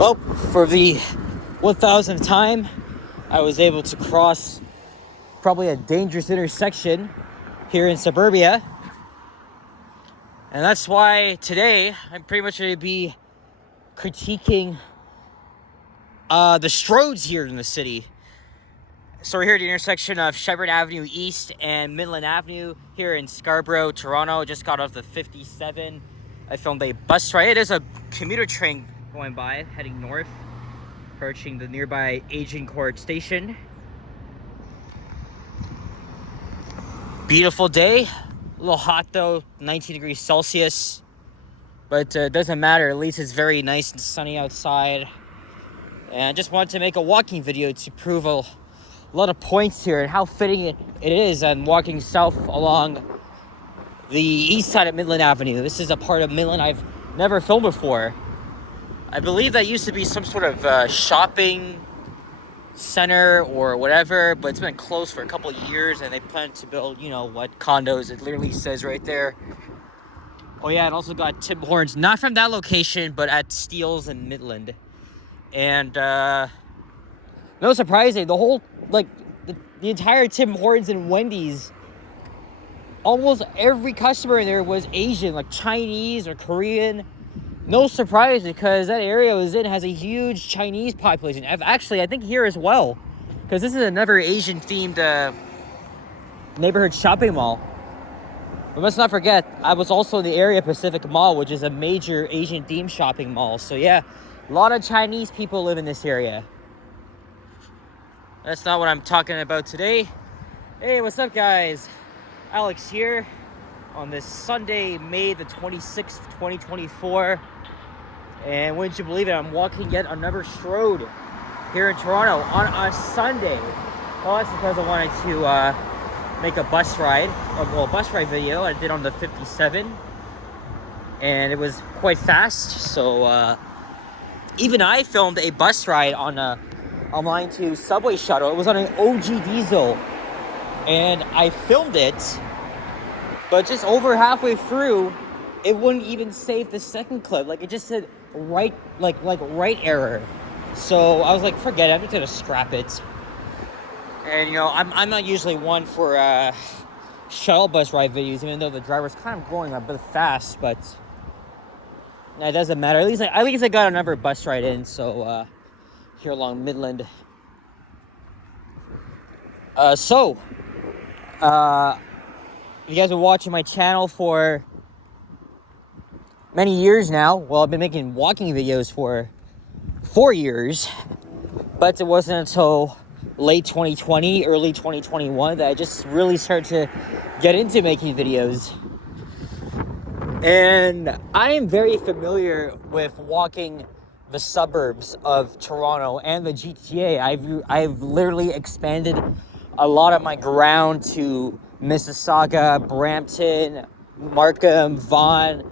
Well, for the 1000th time, I was able to cross probably a dangerous intersection here in suburbia. And that's why today I'm pretty much going to be critiquing the Stroads here in the city. So we're here at the intersection of Sheppard Avenue East and Midland Avenue here in Scarborough, Toronto. Just got off the 57. I filmed a bus ride. It is a commuter train going by, heading north, approaching the nearby Agincourt station. Beautiful day. A little hot though, 19 degrees Celsius. But it doesn't matter, at least it's very nice and sunny outside. And I just wanted to make a walking video to prove a lot of points here and how fitting it is on walking south along the east side of Midland Avenue. This is a part of Midland I've never filmed before. I believe that used to be some sort of shopping center or whatever, but it's been closed for a couple of years and they plan to build, condos. It literally says right there. Oh yeah, it also got Tim Hortons, not from that location, but at Steele's in Midland. And no surprising, the whole, the entire Tim Hortons and Wendy's, almost every customer in there was Asian, like Chinese or Korean. No surprise, because that area I was in has a huge Chinese population. I think here as well, because this is another Asian-themed neighborhood shopping mall. But let's not forget, I was also in the Area Pacific Mall, which is a major Asian-themed shopping mall. So yeah, a lot of Chinese people live in this area. That's not what I'm talking about today. Hey, what's up, guys? Alex here on this Sunday, May the 26th, 2024. And wouldn't you believe it, I'm walking yet another Stroad here in Toronto on a Sunday. Well, that's because I wanted to make a bus ride video I did on the 57. And it was quite fast, so even I filmed a bus ride on a line to subway shuttle. It was on an OG diesel, and I filmed it, but just over halfway through, it wouldn't even save the second clip. Like, it just said right error. So I was like, forget it, I'm just gonna scrap it. And I'm not usually one for shuttle bus ride videos, even though the driver's kind of going a bit fast, but it doesn't matter. At least I got another bus ride in, so here along Midland. You guys have been watching my channel for many years now. Well, I've been making walking videos for 4 years, but it wasn't until late 2020, early 2021 that I just really started to get into making videos. And I am very familiar with walking the suburbs of Toronto and the GTA. I've literally expanded a lot of my ground to Mississauga, Brampton, Markham, Vaughan,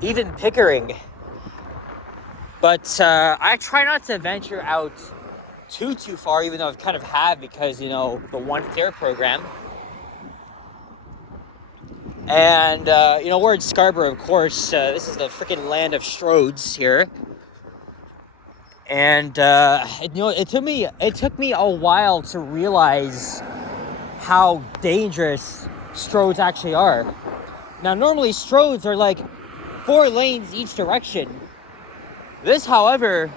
even Pickering. But I try not to venture out too far, even though I kind of have, because, the One Fair program. And, we're in Scarborough, of course. This is the freaking land of Stroads here. And, it took me a while to realize how dangerous Stroads actually are. Now, normally Stroads are like 4 lanes each direction. This, however,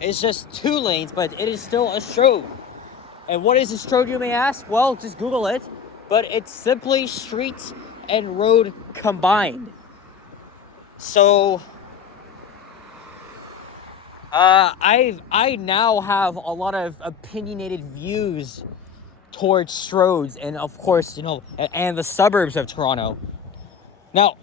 is just 2 lanes, but it is still a Stroad. And what is a Stroad, you may ask? Well, just Google it. But it's simply street and road combined. So I now have a lot of opinionated views towards Stroads and, of course, and the suburbs of Toronto. Now,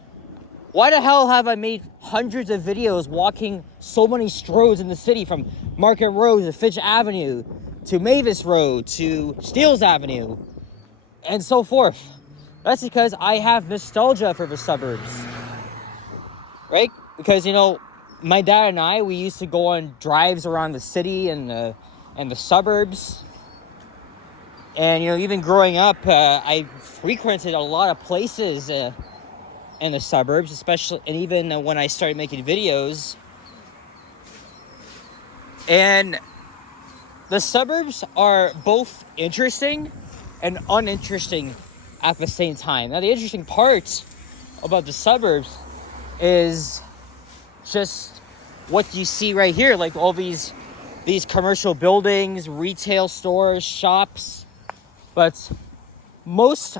why the hell have I made hundreds of videos walking so many Stroads in the city, from Market Road to Fitch Avenue to Mavis Road to Steele's Avenue and so forth? That's because I have nostalgia for the suburbs, right? Because, my dad and I, we used to go on drives around the city and the suburbs. And, even growing up, I frequented a lot of places in the suburbs, especially, and even when I started making videos. And the suburbs are both interesting and uninteresting at the same time. Now, the interesting part about the suburbs is just what you see right here, like all these commercial buildings, retail stores, shops. But most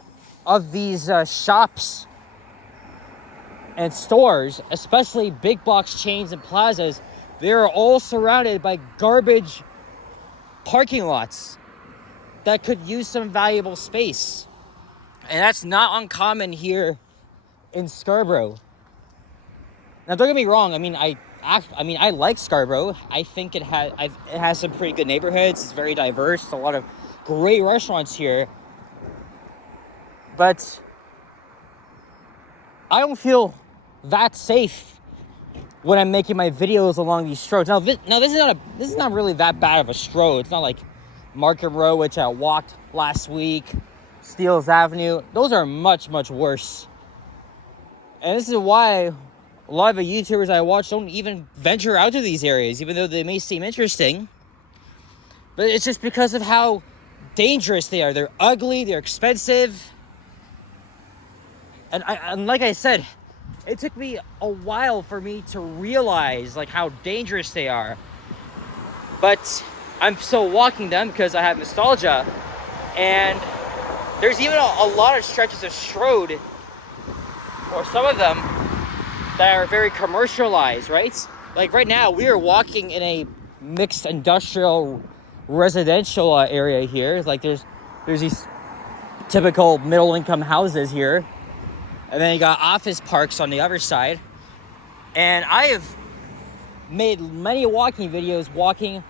of these shops and stores, especially big box chains and plazas, they're all surrounded by garbage parking lots that could use some valuable space. And that's not uncommon here in Scarborough. Now, don't get me wrong. I mean, I like Scarborough. I think it has some pretty good neighborhoods. It's very diverse. A lot of great restaurants here. But I don't feel that safe when I'm making my videos along these Stroads. Now this is not really that bad of a Stroad. It's not like Markham Road, which I walked last week, Steeles Avenue. Those are much, much worse. And this is why a lot of the YouTubers I watch don't even venture out to these areas, even though they may seem interesting. But it's just because of how dangerous they are. They're ugly, they're expensive. And like I said, it took me a while for me to realize like how dangerous they are. But I'm still walking them because I have nostalgia. And there's even a lot of stretches of Stroad, or some of them, that are very commercialized, right? Like right now, we are walking in a mixed industrial residential area here. Like there's these typical middle income houses here. And then you got office parks on the other side. And I have made many walking videos walking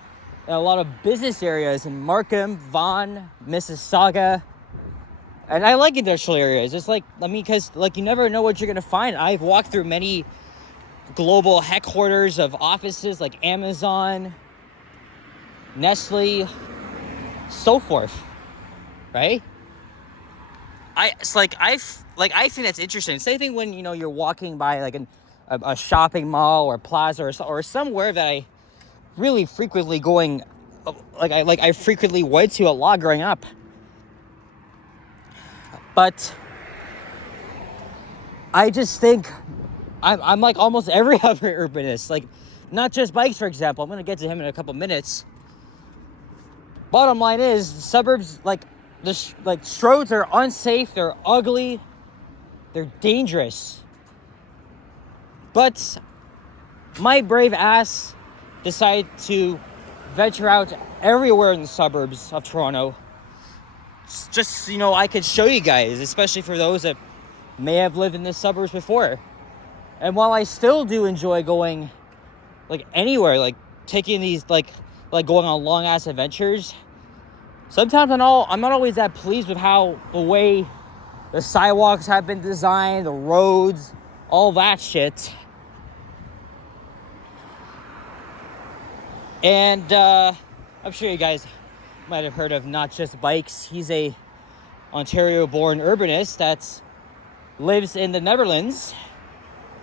in a lot of business areas in Markham, Vaughan, Mississauga. And I like industrial areas. It's like, because like you never know what you're going to find. I've walked through many global headquarters of offices like Amazon, Nestle, so forth, right? I think that's interesting. Same thing when, you know, you're walking by like a shopping mall or plaza or somewhere that I really frequently I frequently went to a lot growing up. But I just think I'm like almost every other urbanist, like not just bikes, for example. I'm going to get to him in a couple minutes. Bottom line is, the suburbs, like Stroads are unsafe, they're ugly, they're dangerous. But my brave ass decided to venture out everywhere in the suburbs of Toronto. Just, you know, I could show you guys, especially for those that may have lived in the suburbs before. And while I still do enjoy going like anywhere, like taking these like going on long ass adventures, sometimes I'm not always that pleased with how the way the sidewalks have been designed, the roads, all that shit. And I'm sure you guys might have heard of Not Just Bikes. He's a Ontario-born urbanist that lives in the Netherlands.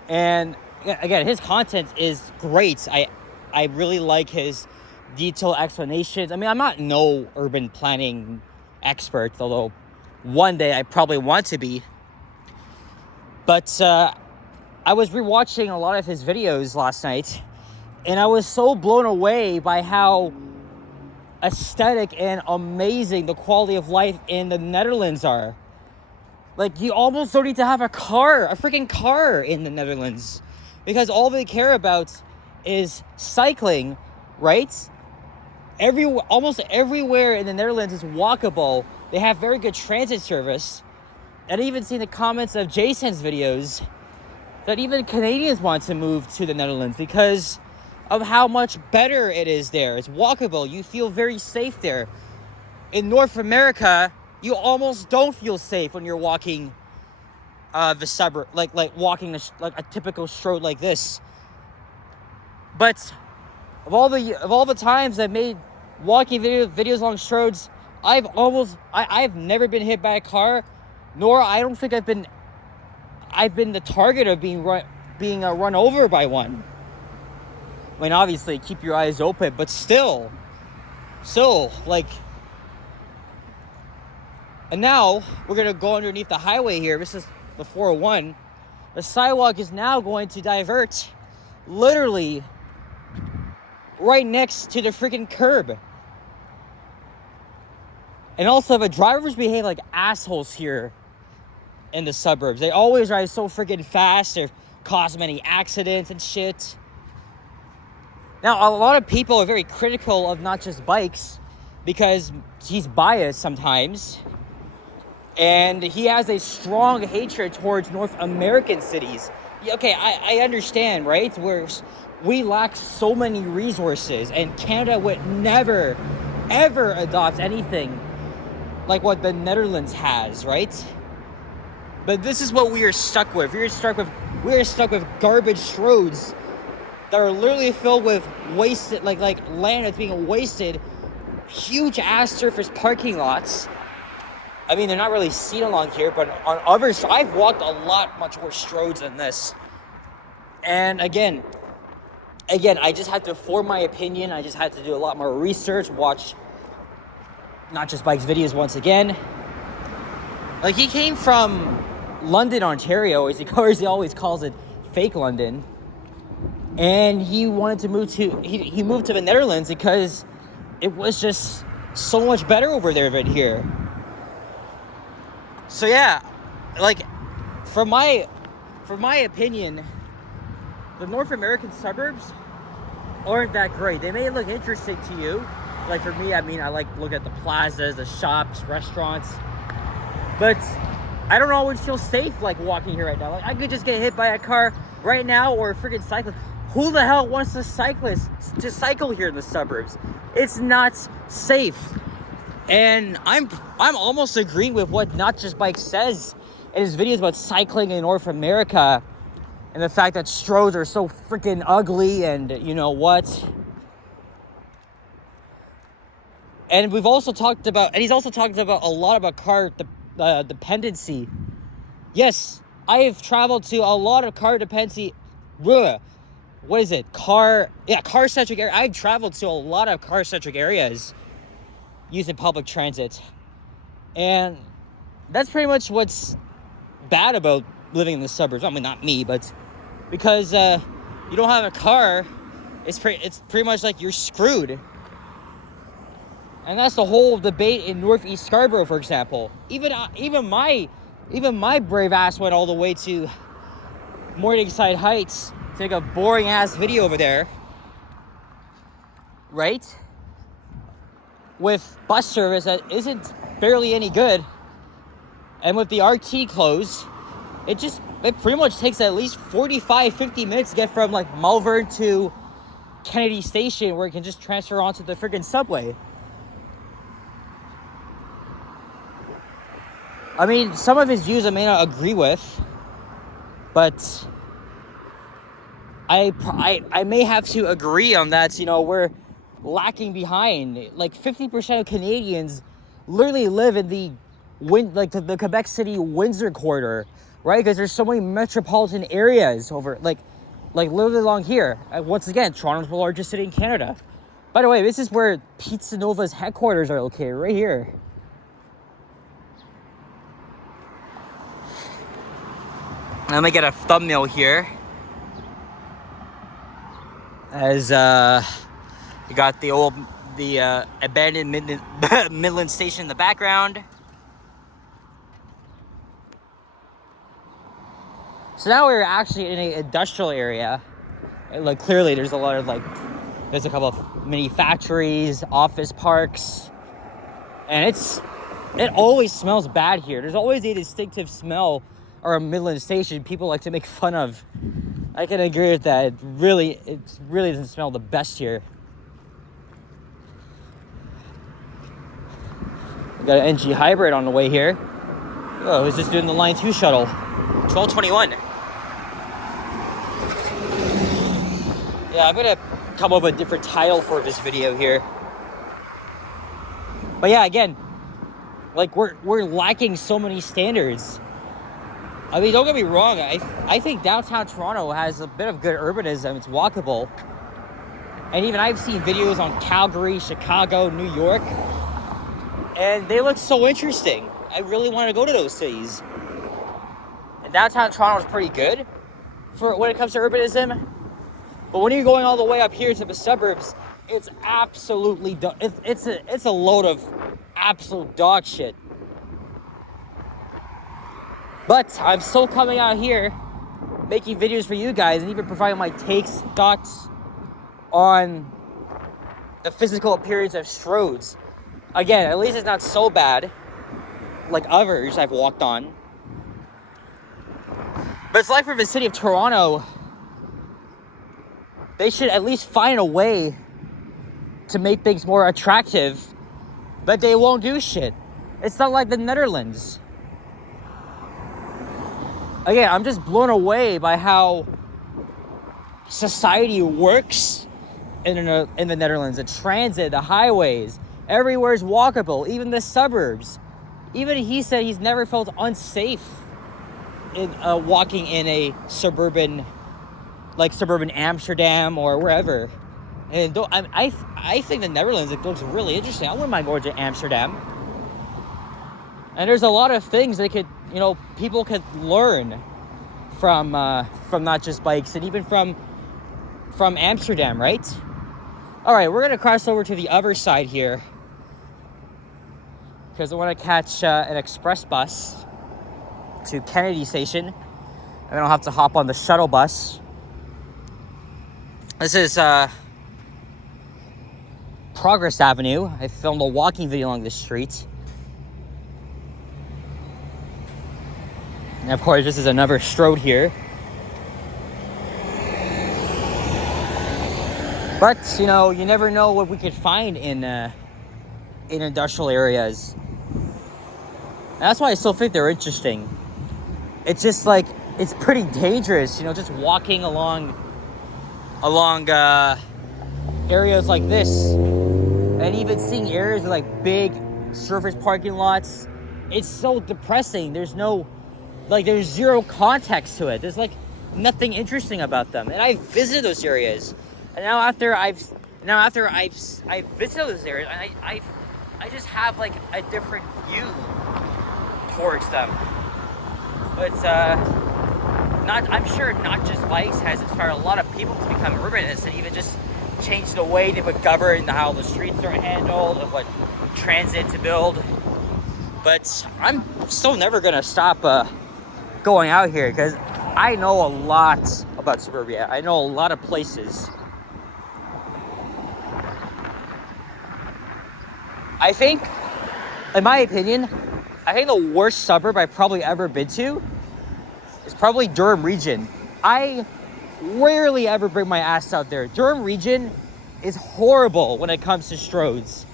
And again, his content is great. I really like his detailed explanations. I mean, I'm not no urban planning expert, although one day I probably want to be. But I was rewatching a lot of his videos last night, and I was so blown away by how aesthetic and amazing the quality of life in the Netherlands are. Like, you almost don't need to have a freaking car in the Netherlands, because all they care about is cycling, right? Almost everywhere in the Netherlands is walkable. They have very good transit service. And I even seen the comments of Jason's videos that even Canadians want to move to the Netherlands because of how much better it is there. It's walkable. You feel very safe there. In North America, you almost don't feel safe when you're walking the suburb, like walking a typical Stroad like this. But of all the times I've made walking videos along Stroads, I've never been hit by a car, nor I don't think I've been the target of being run over by one. I mean, obviously, keep your eyes open, but still, like, and now we're going to go underneath the highway here. This is the 401. The sidewalk is now going to divert literally right next to the freaking curb. And also, the drivers behave like assholes here in the suburbs. They always drive so freaking fast. They've caused many accidents and shit. Now, a lot of people are very critical of not just bikes because he's biased sometimes. And he has a strong hatred towards North American cities. Okay, I understand, right? We lack so many resources, and Canada would never, ever adopt anything like what the Netherlands has, right? But this is what we are stuck with. We are stuck with garbage Stroads that are literally filled with wasted, like land that's being wasted, huge ass surface parking lots. I mean, they're not really seen along here, but on others, I've walked a lot much more Stroads than this. And again, I just had to form my opinion. I just had to do a lot more research, watch Not Just Bikes videos once again. Like, he came from London, Ontario, as he always calls it, fake London. And he wanted to move to, he moved to the Netherlands because it was just so much better over there than here. So yeah, like, for my opinion, the North American suburbs aren't that great. They may look interesting to you. Like, for me, I mean, I like look at the plazas, the shops, restaurants. But I don't always feel safe, like, walking here right now. Like, I could just get hit by a car right now, or a freaking cyclist. Who the hell wants to cycle here in the suburbs? It's not safe. And I'm almost agreeing with what Not Just Bike says in his videos about cycling in North America, and the fact that Stroads are so freaking ugly, and you know what. And we've also talked about, and he's also talked about a lot about car dependency. Yes, I have traveled to a lot of car dependency. What is it? Car-centric area. I've traveled to a lot of car-centric areas using public transit. And that's pretty much what's bad about living in the suburbs. I mean, not me, but because you don't have a car, it's pretty much like you're screwed. And that's the whole debate in Northeast Scarborough, for example. Even my brave ass went all the way to Morningside Heights to make a boring ass video over there, right? With bus service that isn't barely any good, and with the RT closed, it pretty much takes at least 45-50 minutes to get from like Malvern to Kennedy Station, where you can just transfer onto the friggin' subway. I mean, some of his views I may not agree with, but I may have to agree on that. You know, we're lacking behind. Like 50% of Canadians literally live in the Quebec City Windsor corridor, right? Because there's so many metropolitan areas over, like literally along here. Once again, Toronto's the largest city in Canada. By the way, this is where Pizza Nova's headquarters are located, right here. Let me get a thumbnail here. As you got the abandoned Midland station in the background. So now we're actually in an industrial area. Like, clearly there's a lot of there's a couple of mini factories, office parks, and it always smells bad here. There's always a distinctive smell, or a Midland station people like to make fun of. I can agree with that. It really doesn't smell the best here. We got an NG hybrid on the way here. Oh, who's just doing the Line 2 shuttle? 1221. Yeah, I'm gonna come up with a different title for this video here. But yeah, again, like we're lacking so many standards. I mean, don't get me wrong, I think downtown Toronto has a bit of good urbanism. It's walkable. And even I've seen videos on Calgary, Chicago, New York, and they look so interesting. I really want to go to those cities. And downtown Toronto is pretty good for when it comes to urbanism. But when you're going all the way up here to the suburbs, it's absolutely it's a load of absolute dog shit. But I'm still coming out here, making videos for you guys, and even providing my takes, thoughts on the physical appearance of Stroads. Again, at least it's not so bad like others I've walked on. But it's like for the city of Toronto, they should at least find a way to make things more attractive, but they won't do shit. It's not like the Netherlands. Again, I'm just blown away by how society works in the Netherlands. The transit, the highways, everywhere is walkable, even the suburbs. Even he said he's never felt unsafe in walking in a suburban Amsterdam or wherever. And I think the Netherlands, it looks really interesting. I wouldn't mind going to Amsterdam. And there's a lot of things that people could learn from not just bikes, and even from Amsterdam, right? All right, we're gonna cross over to the other side here because I want to catch an express bus to Kennedy Station, and then I'll have to hop on the shuttle bus. This is Progress Avenue. I filmed a walking video along this street. And of course, this is another Stroad here. But, you never know what we could find in industrial areas. And that's why I still think they're interesting. It's just like, it's pretty dangerous, just walking along areas like this. And even seeing areas with like big surface parking lots. It's so depressing. There's zero context to it. There's like nothing interesting about them. And I've visited those areas. And now after I've visited those areas, I just have like a different view towards them. But I'm sure not just bikes has inspired a lot of people to become urbanists and even just change the way they would govern how the streets are handled and what transit to build. But I'm still never gonna stop going out here because I know a lot about suburbia. I know a lot of places. I think, in my opinion, the worst suburb I've probably ever been to is probably Durham Region. I rarely ever bring my ass out there. Durham Region is horrible when it comes to Stroads.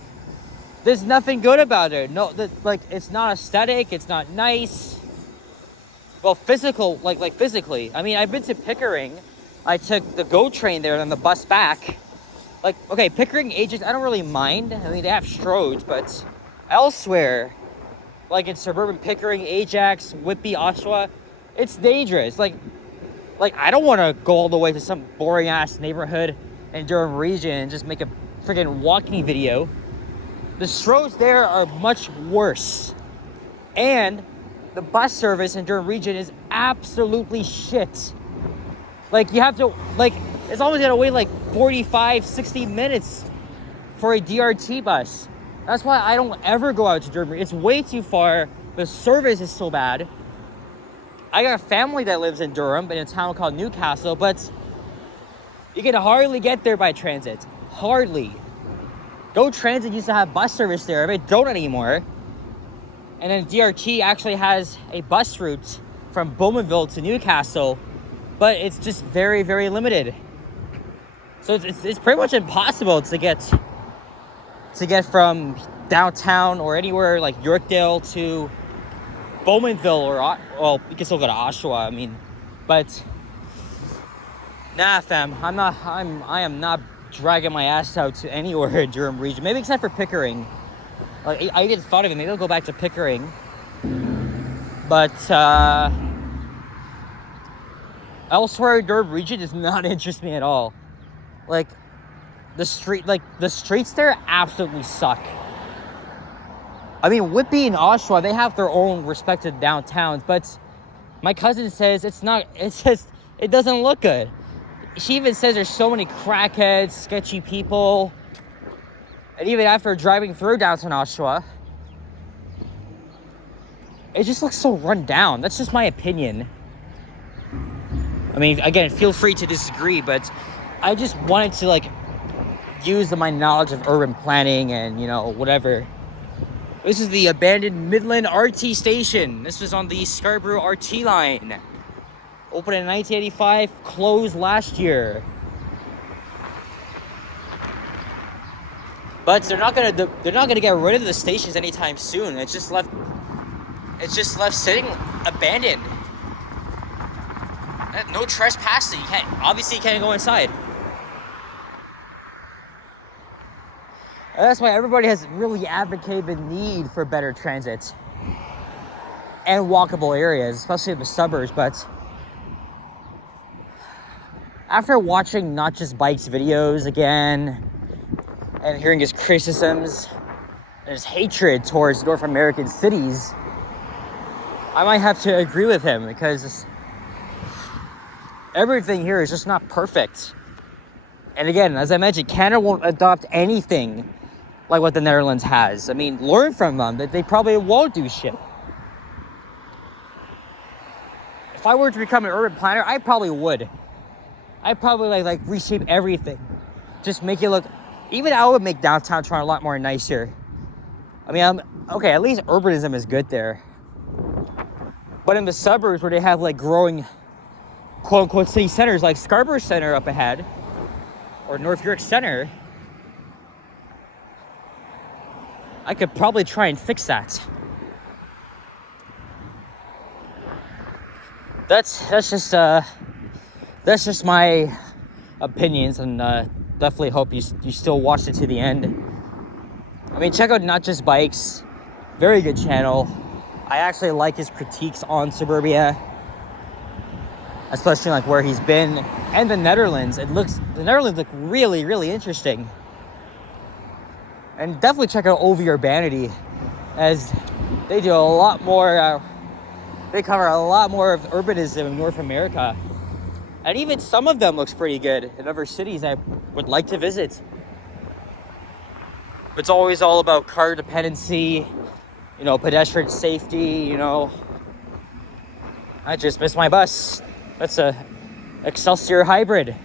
There's nothing good about it. No, it's not aesthetic. It's not nice. Well, physically. I mean, I've been to Pickering. I took the GO train there and then the bus back. Okay, Pickering, Ajax, I don't really mind. I mean, they have Stroads, but elsewhere, like in suburban Pickering, Ajax, Whitby, Oshawa, it's dangerous. Like I don't want to go all the way to some boring ass neighborhood in Durham Region and just make a freaking walking video. The Stroads there are much worse. And the bus service in Durham Region is absolutely shit. You have to, it's almost gonna wait 45, 60 minutes for a DRT bus. That's why I don't ever go out to Durham. It's way too far. The service is so bad. I got a family that lives in Durham, in a town called Newcastle, but you can hardly get there by transit. Hardly. GO Transit used to have bus service there, but they don't anymore. And then DRT actually has a bus route from Bowmanville to Newcastle, but it's just very, very limited. So it's pretty much impossible to get from downtown or anywhere like Yorkdale to Bowmanville you can still go to Oshawa, I mean, but nah, fam, I am not dragging my ass out to anywhere in Durham Region, maybe except for Pickering. I just thought of it, maybe I'll go back to Pickering, but elsewhere in Durham Region does not interest me at all. the streets there absolutely suck. I mean, Whitby and Oshawa, they have their own respected downtowns, but my cousin says it doesn't look good. She even says there's so many crackheads, sketchy people. And even after driving through downtown Oshawa, it just looks so run down. That's just my opinion. I mean, again, feel free to disagree, but I just wanted to, like, use my knowledge of urban planning and, you know, whatever. This is the abandoned Midland RT station. This was on the Scarborough RT line. Opened in 1985, closed last year. But they're not gonna get rid of the stations anytime soon. It's just left sitting abandoned. No trespassing. You can't go inside. And that's why everybody has really advocated the need for better transit and walkable areas, especially in the suburbs. But after watching Not Just Bikes videos again and hearing his criticisms and his hatred towards North American cities, I might have to agree with him, because everything here is just not perfect. And again, as I mentioned, Canada won't adopt anything like what the Netherlands has. I mean, learn from them, that they probably won't do shit. If I were to become an urban planner, I probably would. I'd probably like reshape everything. Just make it look, even I would make downtown Toronto a lot more nicer. I mean, okay, at least urbanism is good there. But in the suburbs where they have like growing quote unquote city centers like Scarborough Center up ahead, or North York Center, I could probably try and fix that. That's just my opinions, and definitely hope you still watched it to the end. I mean, check out Not Just Bikes, very good channel. I actually like his critiques on suburbia, especially like where he's been, and the Netherlands. The Netherlands look really, really interesting. And definitely check out OV Urbanity, as they do a lot more, they cover a lot more of urbanism in North America. And even some of them looks pretty good in other cities I would like to visit. It's always all about car dependency, you know, pedestrian safety, you know. I just missed my bus. That's a Excelsior hybrid.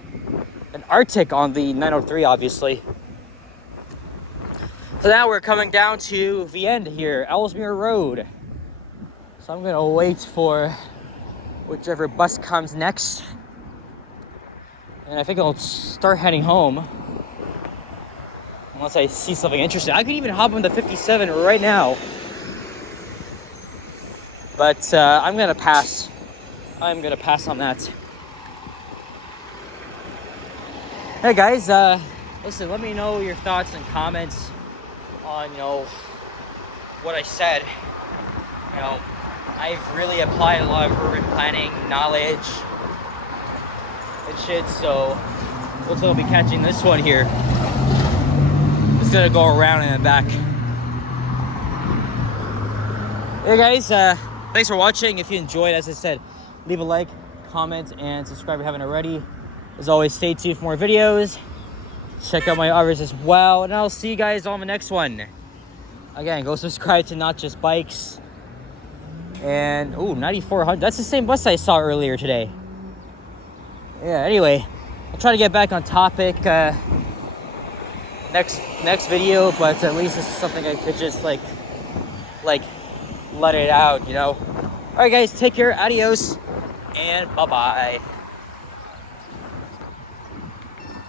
An Arctic on the 903, obviously. So now we're coming down to the end here, Ellesmere Road. So I'm gonna wait for whichever bus comes next. And I think I'll start heading home. Unless I see something interesting. I could even hop on the 57 right now. But I'm gonna pass. I'm gonna pass on that. Hey guys, listen, let me know your thoughts and comments on, you know, what I said. You know, I've really applied a lot of urban planning knowledge and shit, so hopefully I'll be catching this one here. Just gonna go around in the back. Hey guys, thanks for watching. If you enjoyed, as I said, leave a like, comment, and subscribe if you haven't already. As always, stay tuned for more videos. Check out my others as well, and I'll see you guys on the next one. Again, go subscribe to Not Just Bikes. And, ooh, 9400. That's the same bus I saw earlier today. Yeah, anyway, I'll try to get back on topic next video, but at least this is something I could just, like let it out, you know? Alright guys, take care, adios, and bye-bye.